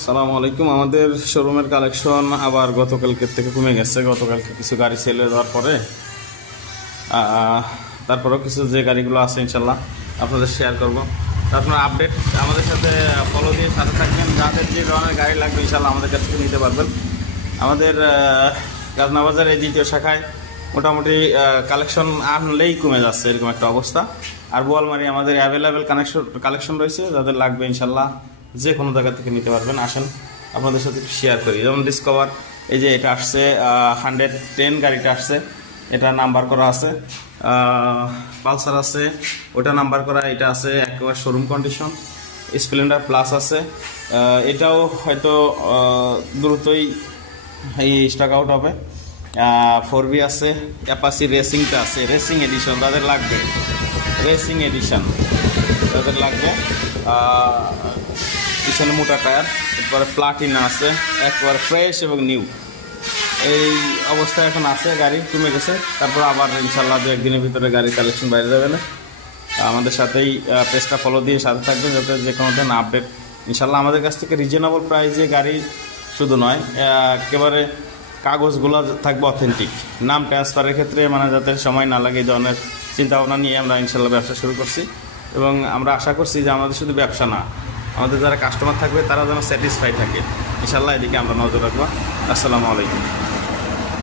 আসসালামু আলাইকুম। আমাদের শোরুমের কালেকশন আবার গতকালকের থেকে কমে গেছে। গতকালকে কিছু গাড়ি সেল হয়ে যাওয়ার পরে তারপরেও কিছু যে গাড়িগুলো আছে ইনশাল্লাহ আপনাদের শেয়ার করব। আপনার আপডেট আমাদের সাথে ফলো দিয়ে সাথে থাকবেন। যাদের যে ধরনের গাড়ি লাগবে ইনশাল্লাহ আমাদের কাছ থেকে নিতে পারবেন। আমাদের গাজনাবাজার এই দ্বিতীয় শাখায় মোটামুটি কালেকশন আনলেই কমে যাচ্ছে, এরকম একটা অবস্থা। আর বোয়ালমারি আমাদের অ্যাভেলেবেল কালেকশন রয়েছে, যাদের লাগবে ইনশাল্লাহ যে কোনো জায়গা থেকে নিতে পারবেন। আসেন আপনাদের সাথে শেয়ার করি। যেমন ডিসকভার, এই যে এটা আসছে 110 গাড়িটা আসছে, এটা নাম্বার করা আছে। পালসার আছে, ওটা নাম্বার করা, এটা আছে একেবারে শোরুম কন্ডিশন। স্প্লেন্ডার প্লাস আছে, এটাও হয়তো দ্রুতই এই স্টক আউট হবে। 4B আছে, অ্যাপাসি রেসিংটা আছে, রেসিং এডিশন যাদের লাগবে, রেসিং এডিশন যাদের লাগবে। পিছনে মোটা টায়ার, এরপরে প্লাটিনা আছে, একবার ফ্রেশ এবং নিউ এই অবস্থায় এখন আছে। গাড়ি কমে গেছে, তারপর আবার ইনশাল্লাহ দু একদিনের ভিতরে গাড়ির কালেকশন বাইরে যাবে না। আমাদের সাথেই পেজটা ফলো দিয়ে সাথে থাকবেন, যাতে যে কোনো দিন আপডেট ইনশাল্লাহ আমাদের কাছ থেকে রিজনেবল প্রাইসে গাড়ি শুধু নয়, একেবারে কাগজগুলো থাকবে অথেন্টিক। নাম ট্রান্সফারের ক্ষেত্রে মানে যাতে সময় না লাগে, এই ধরনের চিন্তাভাবনা নিয়ে আমরা ইনশাল্লাহ ব্যবসা শুরু করছি। এবং আমরা আশা করছি যে আমাদের শুধু ব্যবসা না, আমাদের যারা কাস্টমার থাকবে তারা যেন স্যাটিসফাই থাকে। ইনশাল্লাহ এদিকে আমরা নজর রাখবো। আসসালামু আলাইকুম।